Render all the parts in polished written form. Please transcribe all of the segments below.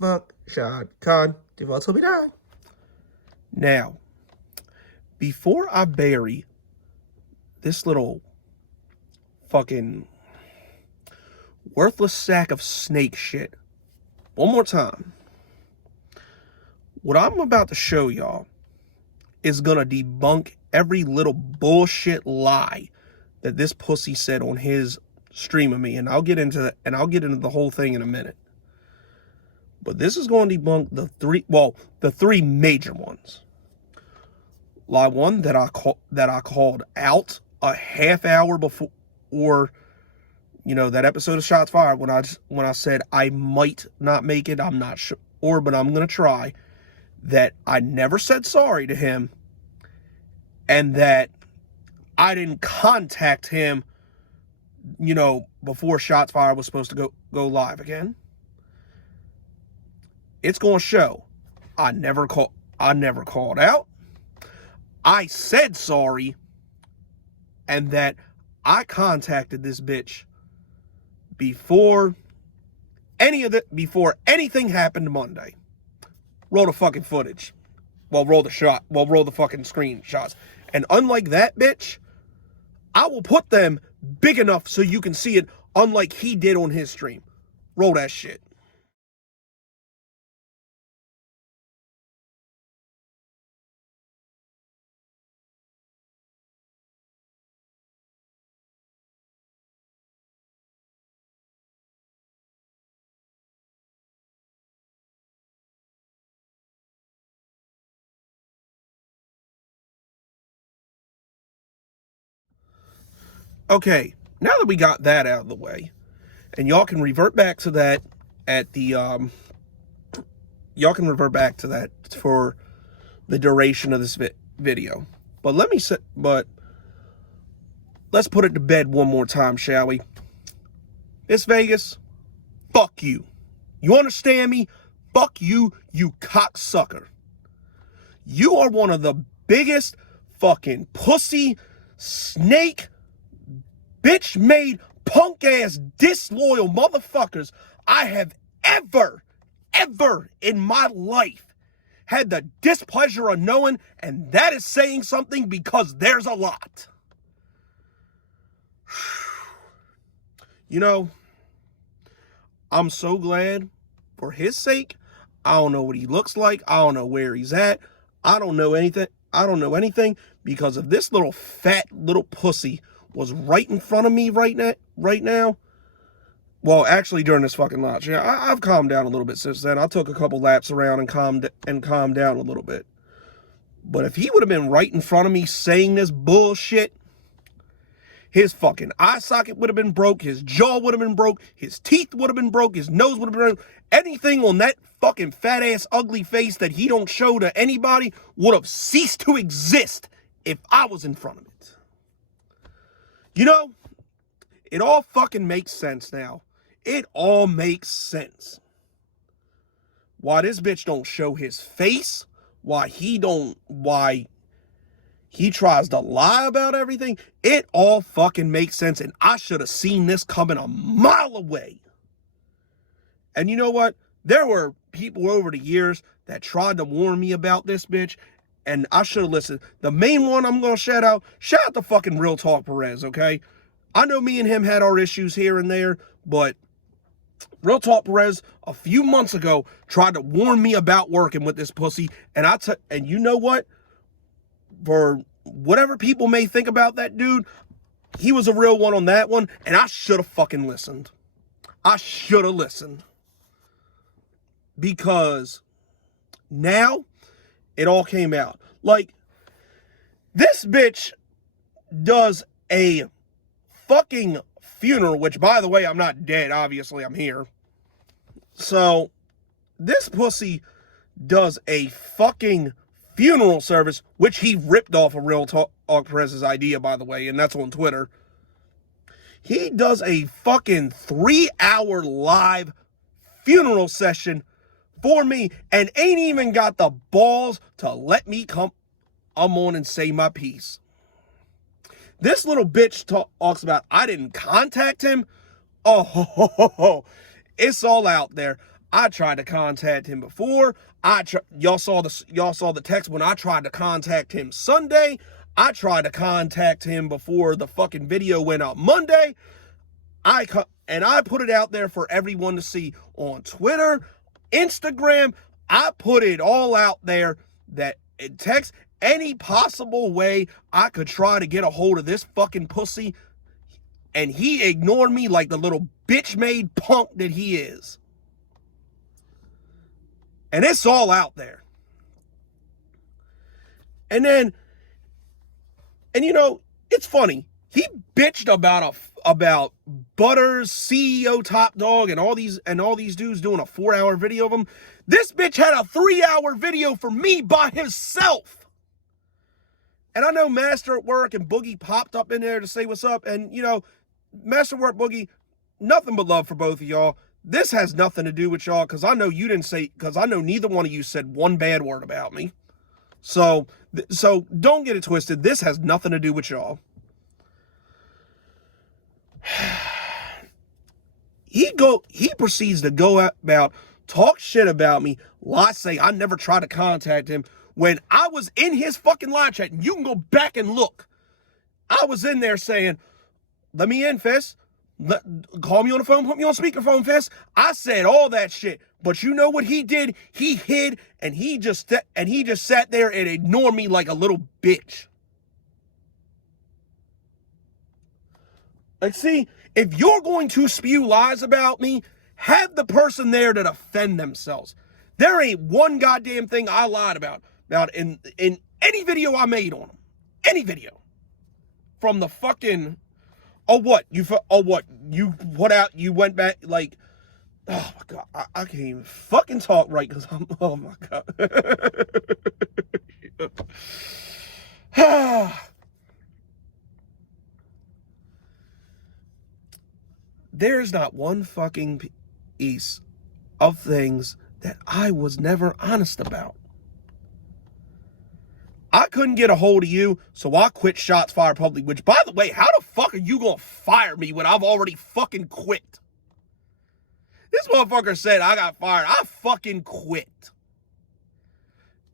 Fuck shotgun. Default will be done. Now, before I bury this little fucking worthless sack of snake shit one more time, what I'm about to show y'all is gonna debunk every little bullshit lie that this pussy said on his stream of me, and I'll get into that, and I'll get into the whole thing in a minute. But this is going to debunk the three major ones. Lie one that I called out a half hour before, that episode of Shots Fired when I said I might not make it, I'm not sure, but I'm gonna try. That I never said sorry to him, and that I didn't contact him, before Shots Fired was supposed to go live again. It's gonna show I never called out. I said sorry, and that I contacted this bitch before anything happened Monday. Roll the fucking footage. Roll the fucking screenshots. And unlike that bitch, I will put them big enough so you can see it, unlike he did on his stream. Roll that shit. Okay, now that we got that out of the way, and y'all can revert back to that for the duration of this video. But let's put it to bed one more time, shall we? It's Vegas. Fuck you. You understand me? Fuck you, you cocksucker. You are one of the biggest fucking pussy, snake, bitch-made, punk-ass, disloyal motherfuckers I have ever in my life had the displeasure of knowing, and that is saying something because there's a lot. I'm so glad for his sake. I don't know what he looks like. I don't know where he's at. I don't know anything because if this little fat little pussy was right in front of me right now. Well, actually, during this fucking launch, I've calmed down a little bit since then. I took a couple laps around and calmed down a little bit. But if he would have been right in front of me saying this bullshit, his fucking eye socket would have been broke, his jaw would have been broke, his teeth would have been broke, his nose would have been broke. Anything on that fucking fat ass ugly face that he don't show to anybody would have ceased to exist if I was in front of it. It all fucking makes sense now. It all makes sense. Why this bitch don't show his face, why he tries to lie about everything, it all fucking makes sense, and I should have seen this coming a mile away. And you know what? There were people over the years that tried to warn me about this bitch, and I should have listened. The main one I'm going to shout out to fucking Real Talk Perez, okay? I know me and him had our issues here and there, but Real Talk Perez a few months ago tried to warn me about working with this pussy, and and you know what? For whatever people may think about that dude, he was a real one on that one, and I should have fucking listened. I should have listened. Because now it all came out. Like, this bitch does a fucking funeral, which, by the way, I'm not dead. Obviously, I'm here. So, this pussy does a fucking funeral service, which he ripped off of Real Talk Perez's idea, by the way, and that's on Twitter. He does a fucking 3-hour live funeral session for me and ain't even got the balls to let me come on and say my piece. This little bitch talks about I didn't contact him. Oh, it's all out there. I tried to contact him before. Y'all saw the text when I tried to contact him Sunday. I tried to contact him before the fucking video went out Monday. I put it out there for everyone to see on Twitter, Instagram. I put it all out there that it text any possible way I could try to get a hold of this fucking pussy, and he ignored me like the little bitch-made punk that he is. And it's all out there. And you know, it's funny. He bitched about Butters, CEO Top Dog, and all these dudes doing a 4-hour video of him. This bitch had a 3-hour video for me by himself. And I know Master at Work and Boogie popped up in there to say what's up. And, you know, Master at Work, Boogie, nothing but love for both of y'all. This has nothing to do with y'all, because I know neither one of you said one bad word about me. So don't get it twisted. This has nothing to do with y'all. He proceeds to go about, talk shit about me, lie, say I never tried to contact him, when I was in his fucking live chat, and you can go back and look. I was in there saying, let me in, Fisk. Call me on the phone, put me on speakerphone, Fisk. I said all that shit. But you know what he did? He hid, and he just sat there and ignored me like a little bitch. Like, see, if you're going to spew lies about me, have the person there to defend themselves. There ain't one goddamn thing I lied about in any video I made on him. Any video. From the fucking, you went back, like, oh my God, I can't even fucking talk right, because oh my God. There's not one fucking piece of things that I was never honest about. I couldn't get a hold of you, so I quit Shots Fired Publicly, which, by the way, how the fuck are you gonna fire me when I've already fucking quit? This motherfucker said I got fired. I fucking quit.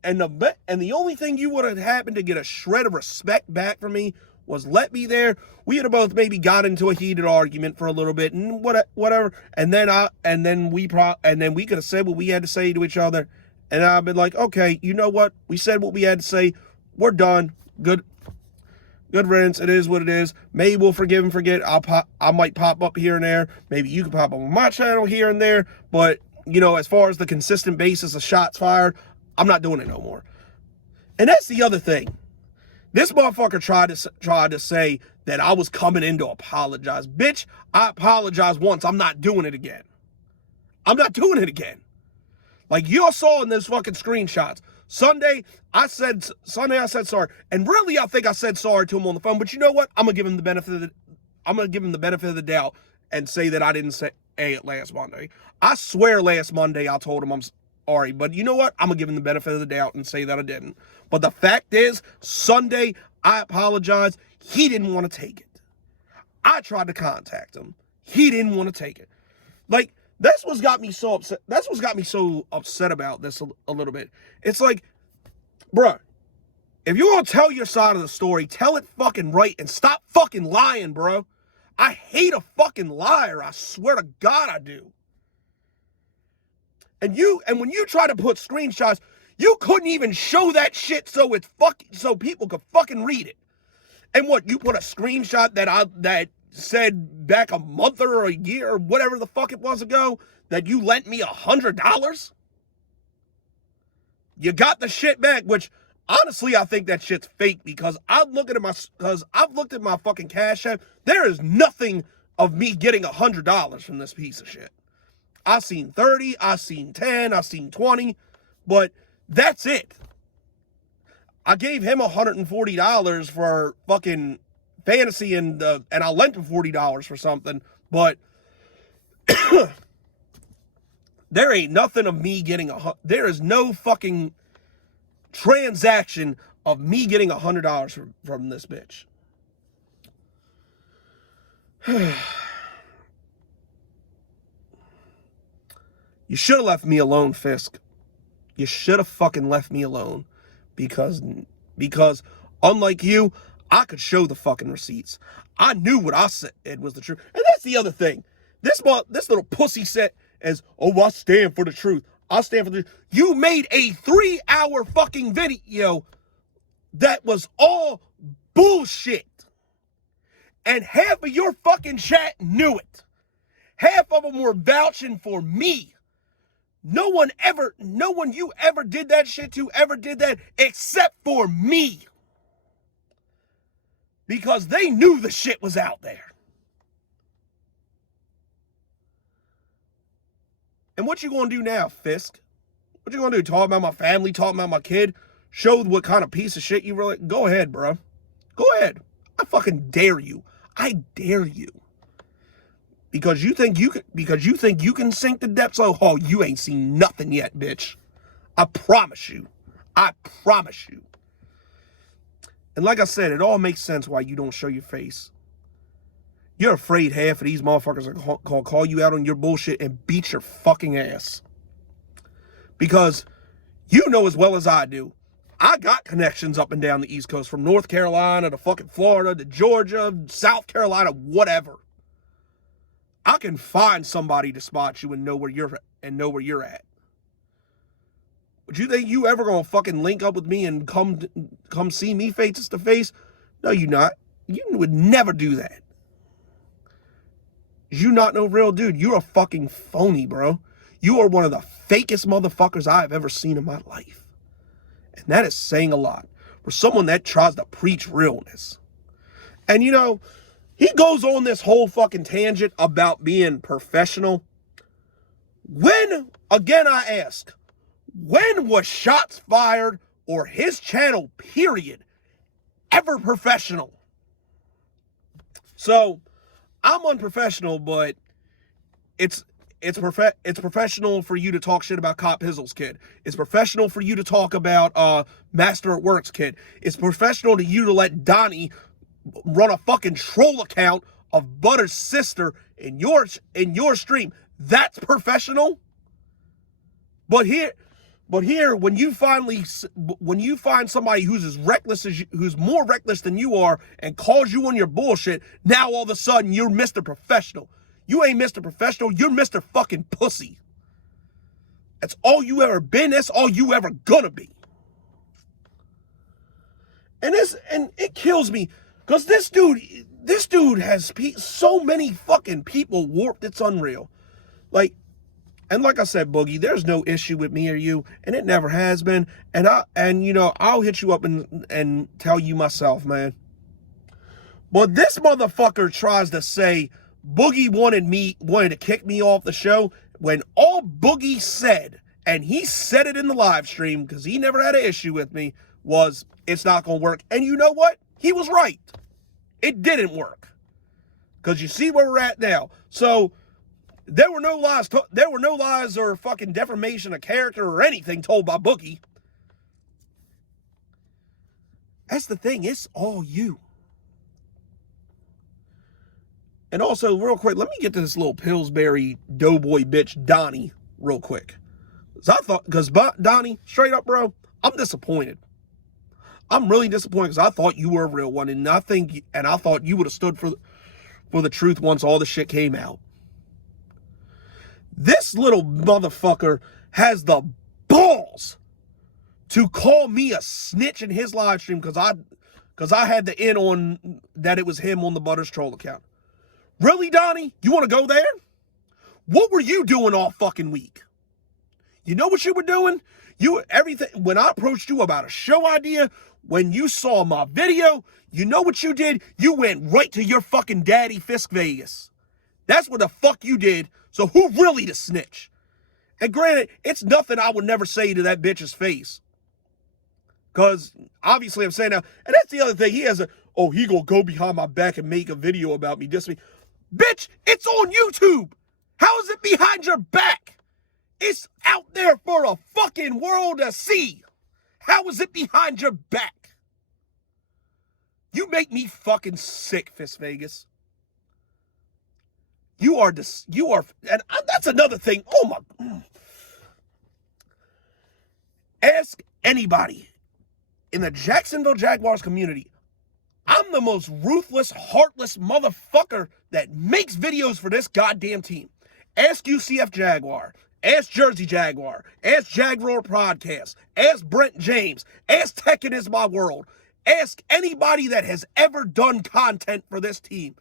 And the only thing you would have happened to get a shred of respect back from me was let me there. We had both maybe got into a heated argument for a little bit and whatever. And then we could have said what we had to say to each other. And I've been like, okay, you know what? We said what we had to say. We're done. Good riddance. It is what it is. Maybe we'll forgive and forget. I might pop up here and there. Maybe you can pop up on my channel here and there. But, you know, as far as the consistent basis of Shots Fired, I'm not doing it no more. And that's the other thing. This motherfucker tried to say that I was coming in to apologize. Bitch, I apologized once. I'm not doing it again. I'm not doing it again. Like y'all saw in those fucking screenshots. Sunday, I said sorry. And really, I think I said sorry to him on the phone. But you know what? I'm gonna give him the benefit of the doubt and say that I didn't say it last Monday. I swear last Monday I told him I'm sorry. But you know what? I'm gonna give him the benefit of the doubt and say that I didn't. But the fact is, Sunday, I apologized. He didn't want to take it. I tried to contact him. He didn't want to take it. Like, that's what's got me so upset. That's what's got me so upset about this a little bit. It's like, bruh, if you're gonna tell your side of the story, tell it fucking right and stop fucking lying, bro. I hate a fucking liar. I swear to God I do. And when you try to put screenshots, you couldn't even show that shit so people could fucking read it. And what, you put a screenshot that said back a month or a year or whatever the fuck it was ago that you lent me $100? You got the shit back, which honestly I think that shit's fake, because I've looked at my fucking Cash App. There is nothing of me getting $100 from this piece of shit. I seen 30, I seen 10, I seen 20, but that's it. I gave him $140 for fucking fantasy and I lent him $40 for something, but there ain't nothing of me getting there is no fucking transaction of me getting $100 from this bitch. You should have left me alone, Fisk. You should have fucking left me alone. Because unlike you, I could show the fucking receipts. I knew what I said was the truth. And that's the other thing. This little pussy set as, oh, I stand for the truth. I stand for the truth. You made a 3-hour fucking video that was all bullshit. And half of your fucking chat knew it. Half of them were vouching for me. No one you ever did that shit to ever did that except for me. Because they knew the shit was out there. And what you gonna do now, Fisk? What you gonna do? Talk about my family, talk about my kid? Show what kind of piece of shit you really... Go ahead, bro. Go ahead. I fucking dare you. I dare you. Because you think you can sink the depths of, oh, you ain't seen nothing yet, bitch. I promise you. I promise you. And like I said, it all makes sense why you don't show your face. You're afraid half of these motherfuckers are gonna call you out on your bullshit and beat your fucking ass. Because you know as well as I do, I got connections up and down the East Coast, from North Carolina to fucking Florida to Georgia, South Carolina, whatever. I can find somebody to spot you and know where you're at. Would you think you ever gonna fucking link up with me and come see me face to face? No, you not. You would never do that. You not no real dude. You're a fucking phony, bro. You are one of the fakest motherfuckers I have ever seen in my life. And that is saying a lot for someone that tries to preach realness. And you know, he goes on this whole fucking tangent about being professional. When, again I ask, when was Shots Fired or his channel, period, ever professional? So, I'm unprofessional, but it's professional for you to talk shit about Cop Hizzle's kid. It's professional for you to talk about Master at Work's kid. It's professional to you to let Donny run a fucking troll account of Butter's sister in your stream. That's professional. But here, when you find somebody who's as reckless as you, who's more reckless than you are, and calls you on your bullshit, now all of a sudden you're Mr. Professional. You ain't Mr. Professional. You're Mr. fucking Pussy. That's all you ever been. That's all you ever gonna be. And it kills me. Because this dude has so many fucking people warped, it's unreal. Like I said, Boogie, there's no issue with me or you, and it never has been. And you know, I'll hit you up and tell you myself, man. But this motherfucker tries to say Boogie wanted to kick me off the show, when all Boogie said, and he said it in the live stream because he never had an issue with me, was it's not gonna work. And you know what? He was right. It didn't work. Because you see where we're at now. So there were no lies or fucking defamation of character or anything told by Boogie. That's the thing. It's all you. And also, real quick, let me get to this little Pillsbury doughboy bitch, Donny, real quick. Because Donny, straight up, bro, I'm disappointed. I'm really disappointed because I thought you were a real one, and I thought you would have stood for the truth once all the shit came out. This little motherfucker has the balls to call me a snitch in his live stream because I had the in on that it was him on the Butters troll account. Really, Donny? You want to go there? What were you doing all fucking week? You know what you were doing? When I approached you about a show idea, when you saw my video, you know what you did? You went right to your fucking daddy, Fisk Vegas. That's what the fuck you did. So who really the snitch? And granted, it's nothing I would never say to that bitch's face. Because obviously I'm saying now, and that's the other thing. He gonna go behind my back and make a video about me. Bitch, it's on YouTube. How is it behind your back? It's out there for a fucking world to see. How is it behind your back? You make me fucking sick, Fisk Vegas. and that's another thing. Oh my. Ask anybody in the Jacksonville Jaguars community. I'm the most ruthless, heartless motherfucker that makes videos for this goddamn team. Ask UCF Jaguar. Ask Jersey Jaguar. Ask Jaguar Podcast. Ask Brent James. Ask Tekken Is My World. Ask anybody that has ever done content for this team.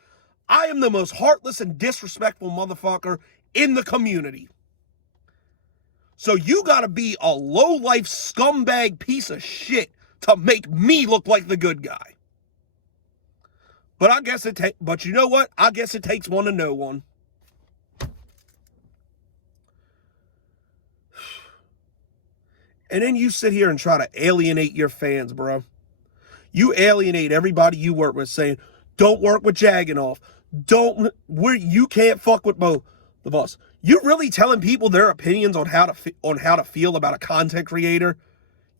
I am the most heartless and disrespectful motherfucker in the community. So you gotta be a low-life scumbag piece of shit to make me look like the good guy. But you know what? I guess it takes one to know one. And then you sit here and try to alienate your fans, bro. You alienate everybody you work with, saying, don't work with Jaganoff. You can't fuck with both of us. You're really telling people their opinions on how to feel about a content creator?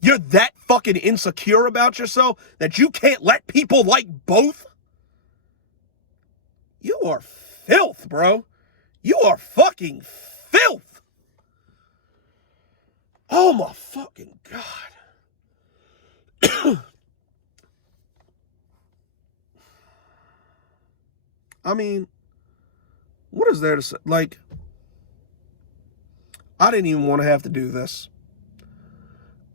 You're that fucking insecure about yourself that you can't let people like both? You are filth, bro. You are fucking filth. Oh my fucking God. I mean, what is there to say? Like, I didn't even want to have to do this.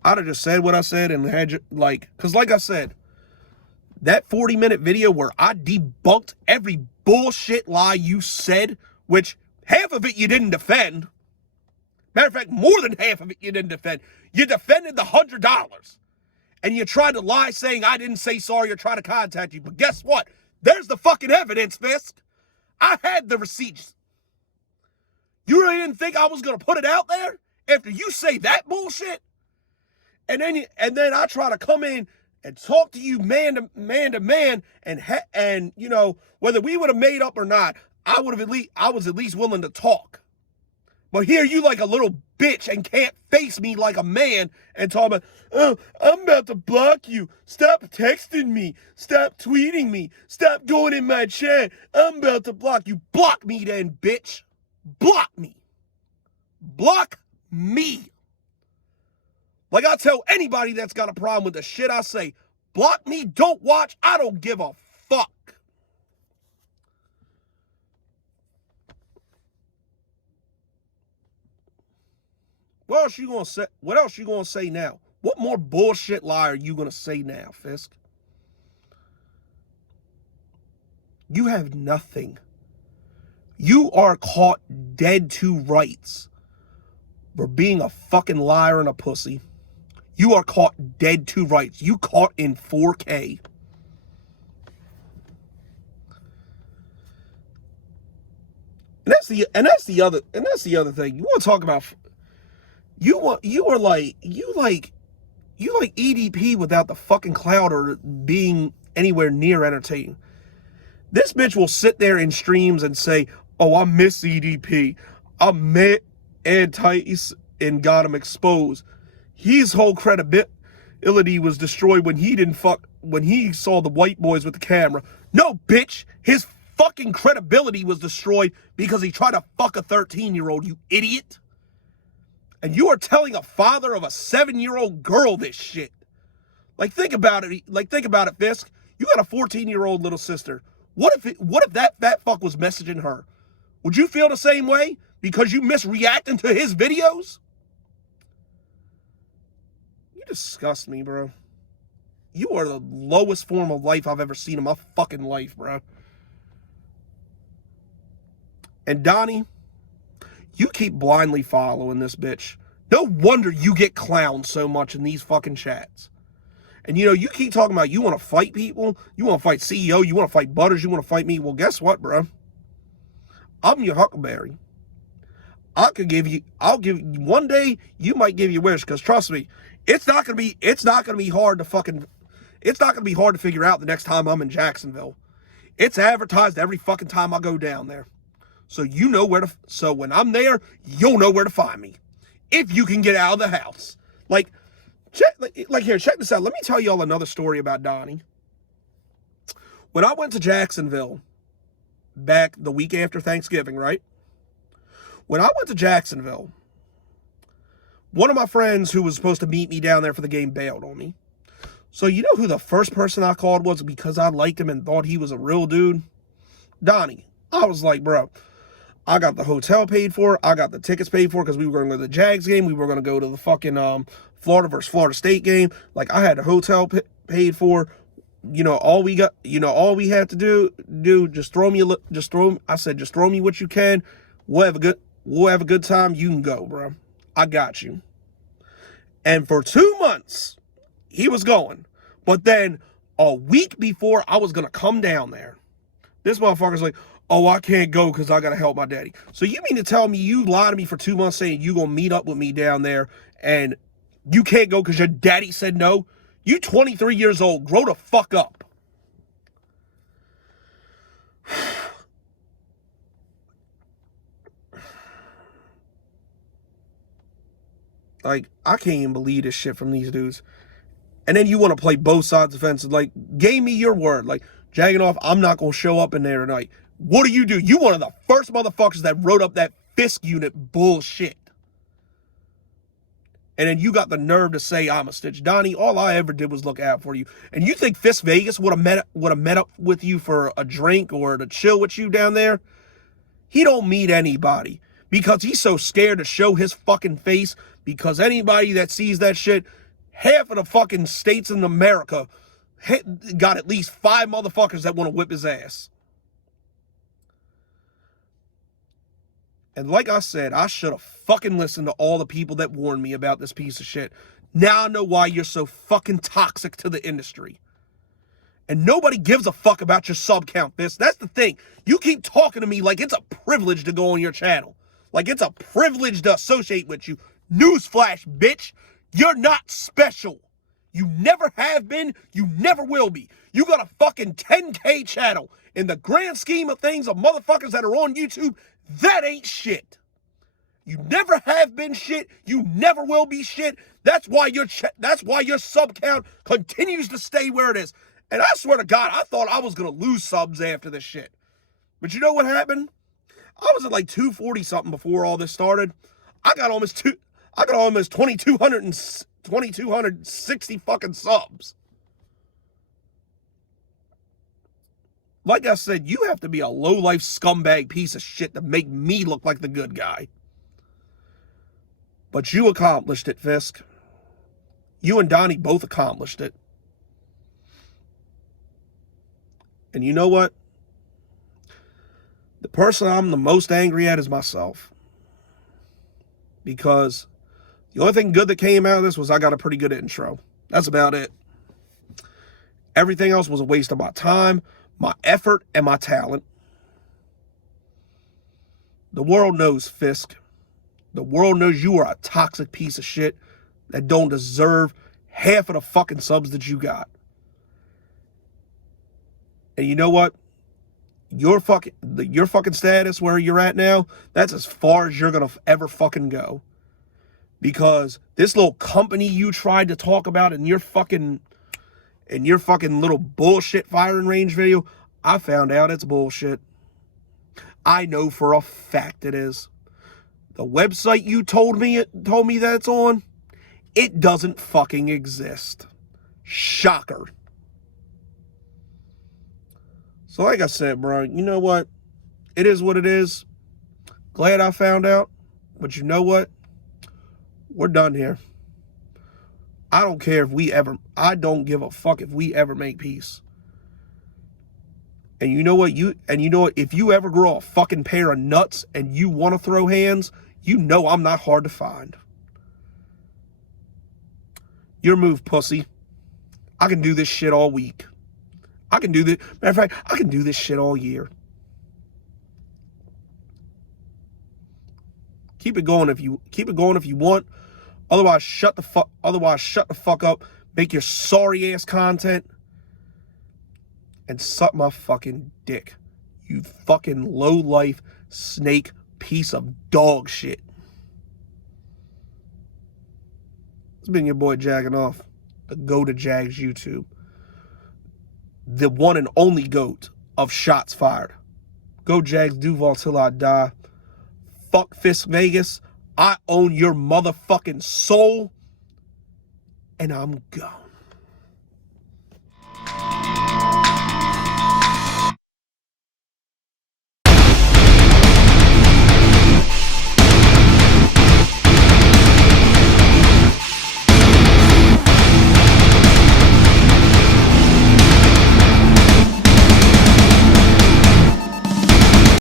I'd have just said what I said and had you, because like I said, that 40-minute video where I debunked every bullshit lie you said, which half of it you didn't defend. Matter of fact, more than half of it you didn't defend. You defended the $100. And you tried to lie saying I didn't say sorry or try to contact you. But guess what? There's the fucking evidence, Fisk. I had the receipts. You really didn't think I was going to put it out there after you say that bullshit? And then I try to come in and talk to you man to man, and you know, whether we would have made up or not, I was at least willing to talk. But here you like a little bitch and can't face me like a man and talk about, oh, I'm about to block you. Stop texting me. Stop tweeting me. Stop going in my chat. I'm about to block you. Block me then, bitch. Block me. Block me. Like I tell anybody that's got a problem with the shit I say, block me, don't watch, I don't give a fuck. What else you gonna say now? What more bullshit lie are you gonna say now, Fisk? You have nothing. You are caught dead to rights for being a fucking liar and a pussy. You are caught dead to rights. You caught in 4K. And that's the other thing. You want to talk about you like EDP without the fucking clout or being anywhere near entertaining. This bitch will sit there in streams and say, "Oh, I miss EDP. I met Ed Tice and got him exposed. His whole credibility was destroyed when he saw the white boys with the camera." No, bitch. His fucking credibility was destroyed because he tried to fuck a 13-year-old, you idiot. And you are telling a father of a 7-year-old girl this shit. Like, think about it. Fisk. You got a 14-year-old little sister. What if that fat fuck was messaging her? Would you feel the same way because you misreacting to his videos? You disgust me, bro. You are the lowest form of life I've ever seen in my fucking life, bro. And Donny, you keep blindly following this bitch. No wonder you get clowned so much in these fucking chats. And you know, you keep talking about you want to fight people, you want to fight CEO, you want to fight Butters, you want to fight me. Well, guess what, bro? I'm your Huckleberry. I'll give you one day, you might give you a wish, because trust me, it's not gonna be hard to figure out the next time I'm in Jacksonville. It's advertised every fucking time I go down there. So you know so when I'm there, you'll know where to find me. If you can get out of the house. Check this out. Let me tell y'all another story about Donny. When I went to Jacksonville, back the week after Thanksgiving, right? When I went to Jacksonville, one of my friends who was supposed to meet me down there for the game bailed on me. So you know who the first person I called was because I liked him and thought he was a real dude? Donny. I was like, bro, I got the hotel paid for. I got the tickets paid for because we were going to go to the Jags game. We were going to go to the fucking Florida versus Florida State game. Like, I had the hotel paid for. You know, all we had to do, just throw me what you can. We'll have a good time. You can go, bro. I got you. And for 2 months, he was going. But then a week before I was going to come down there, this motherfucker's like, oh, I can't go because I got to help my daddy. So you mean to tell me you lied to me for 2 months saying you going to meet up with me down there and you can't go because your daddy said no? You 23 years old. Grow the fuck up. Like, I can't even believe this shit from these dudes. And then you want to play both sides of the fence. Like, gave me your word. Like, jagging off, I'm not going to show up in there tonight. What do? You one of the first motherfuckers that wrote up that Fisk unit bullshit. And then you got the nerve to say I'm a stitch. Donny, all I ever did was look out for you. And you think Fisk Vegas would have met up with you for a drink or to chill with you down there? He don't meet anybody because he's so scared to show his fucking face, because anybody that sees that shit, half of the fucking states in America got at least 5 motherfuckers that want to whip his ass. And like I said, I should have fucking listened to all the people that warned me about this piece of shit. Now I know why you're so fucking toxic to the industry. And nobody gives a fuck about your sub count, Fisk. That's the thing. You keep talking to me like it's a privilege to go on your channel. Like it's a privilege to associate with you. Newsflash, bitch. You're not special. You never have been. You never will be. You got a fucking 10K channel. In the grand scheme of things of motherfuckers that are on YouTube, that ain't shit. You never have been shit. You never will be shit. That's why your sub count continues to stay where it is. And I swear to God, I thought I was going to lose subs after this shit. But you know what happened? I was at like 240 something before all this started. I got almost 2260 fucking subs. Like I said, you have to be a low-life scumbag piece of shit to make me look like the good guy. But you accomplished it, Fisk. You and Donny both accomplished it. And you know what? The person I'm the most angry at is myself. Because the only thing good that came out of this was I got a pretty good intro. That's about it. Everything else was a waste of my time, my effort, and my talent. The world knows, Fisk. The world knows you are a toxic piece of shit that don't deserve half of the fucking subs that you got. And you know what? Your fucking status where you're at now, that's as far as you're gonna ever fucking go. Because this little company you tried to talk about in your fucking little bullshit firing range video, I found out it's bullshit. I know for a fact it is. The website you told me that it's on, it doesn't fucking exist. Shocker. So like I said, bro, you know what? It is what it is. Glad I found out. But you know what? We're done here. I don't care I don't give a fuck if we ever make peace. And you know what? If you ever grow a fucking pair of nuts and you want to throw hands, you know I'm not hard to find. Your move, pussy. I can do this shit all week. Matter of fact, I can do this shit all year. Keep it going if you want. Otherwise, shut the fuck up. Make your sorry ass content and suck my fucking dick. You fucking low life snake piece of dog shit. It's been your boy Jagging Off, the GOAT of Jags YouTube. The one and only GOAT of shots fired. Go Jags Duval till I die. Fuck Fisk Vegas. I own your motherfucking soul. And I'm gone.